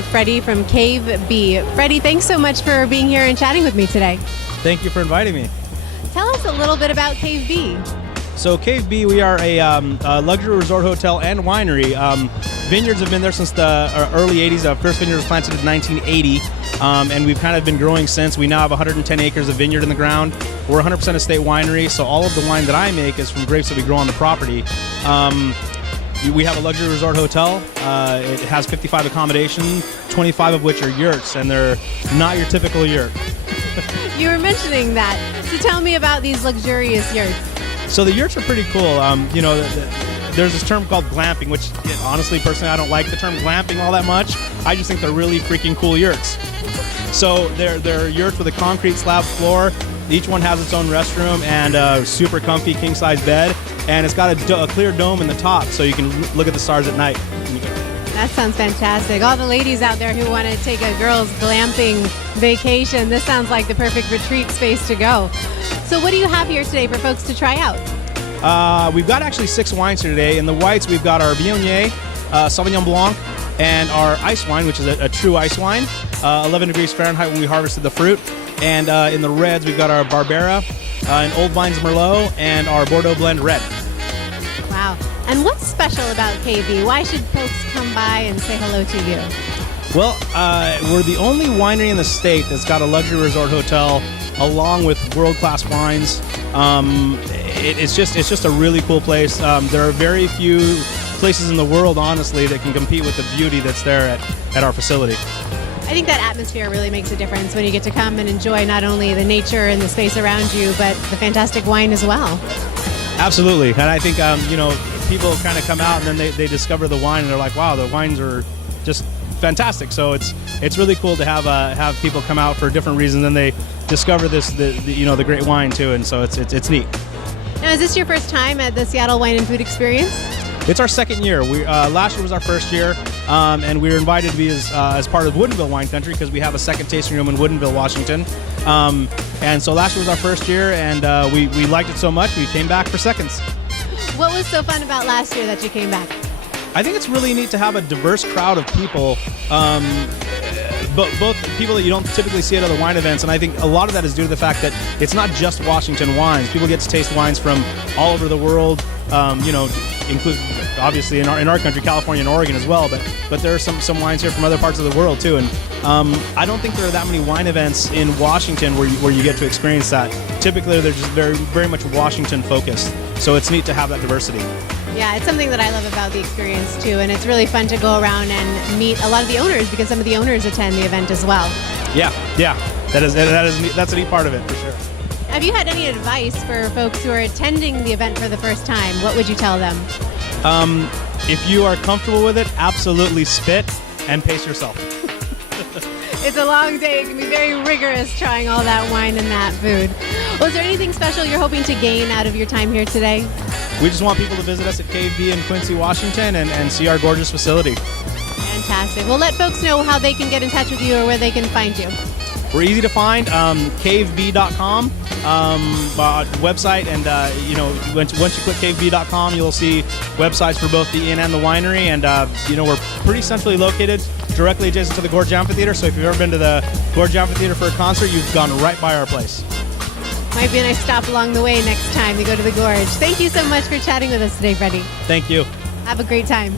with Freddie from Cave B. Freddie, thanks so much for being here and chatting with me today. Thank you for inviting me. Tell us a little bit about Cave B. So Cave B, we are a luxury resort hotel and winery. Vineyards have been there since the early 80s. Our first vineyard was planted in 1980, and we've kind of been growing since. We now have 110 acres of vineyard in the ground. We're 100% estate winery, so all of the wine that I make is from grapes that we grow on the property. We have a luxury resort hotel. It has 55 accommodations, 25 of which are yurts, and they're not your typical yurt. You were mentioning that. So tell me about these luxurious yurts. So the yurts are pretty cool. There's this term called glamping, which honestly, personally, I don't like the term glamping all that much. I just think they're really freaking cool yurts. So they're yurts with a concrete slab floor. Each one has its own restroom and a super comfy king-size bed. And it's got a clear dome in the top so you can look at the stars at night. That sounds fantastic. All the ladies out there who want to take a girls' glamping vacation, this sounds like the perfect retreat space to go. So what do you have here today for folks to try out? We've got actually 6 wines here today. In the whites, we've got our Viognier, Sauvignon Blanc, and our ice wine, which is a true ice wine, 11 degrees Fahrenheit when we harvested the fruit. And in the reds, we've got our Barbera, an Old Vines Merlot, and our Bordeaux Blend Red. Wow. And what's special about KB? Why should folks come by and say hello to you? Well, we're the only winery in the state that's got a luxury resort hotel along with world-class wines. It's just a really cool place. There are very few places in the world, honestly, that can compete with the beauty that's there at our facility. I think that atmosphere really makes a difference when you get to come and enjoy not only the nature and the space around you, but the fantastic wine as well. Absolutely. And I think, people kind of come out and then they discover the wine and they're like, wow, the wines are just fantastic. So it's really cool to have people come out for different reasons and they discover the great wine too. And so it's neat. Now, is this your first time at the Seattle Wine and Food Experience? It's our second year. Last year was our first year, and we were invited to be as part of Woodinville Wine Country because we have a second tasting room in Woodinville, Washington. And so last year was our first year, and we liked it so much we came back for seconds. What was so fun about last year that you came back? I think it's really neat to have a diverse crowd of people, both people that you don't typically see at other wine events, and I think a lot of that is due to the fact that it's not just Washington wines. People get to taste wines from all over the world, including obviously in our country, California and Oregon as well, but there are some wines here from other parts of the world too, and I don't think there are that many wine events in Washington where you get to experience that. Typically, they're just very, very much Washington focused, so it's neat to have that diversity. Yeah, it's something that I love about the experience too, and it's really fun to go around and meet a lot of the owners because some of the owners attend the event as well. Yeah, that's a neat part of it for sure. Have you had any advice for folks who are attending the event for the first time? What would you tell them? If you are comfortable with it, absolutely spit and pace yourself. It's a long day. It can be very rigorous trying all that wine and that food. Was there anything special you're hoping to gain out of your time here today? We just want people to visit us at Cave B in Quincy, Washington, and see our gorgeous facility. Fantastic. Well, let folks know how they can get in touch with you or where they can find you. We're easy to find, caveb.com website, and once you click caveb.com, you'll see websites for both the inn and the winery, and we're pretty centrally located, directly adjacent to the Gorge Amphitheater. So if you've ever been to the Gorge Amphitheater for a concert, you've gone right by our place. Might be a nice stop along the way next time you go to the Gorge. Thank you so much for chatting with us today, Freddie. Thank you. Have a great time.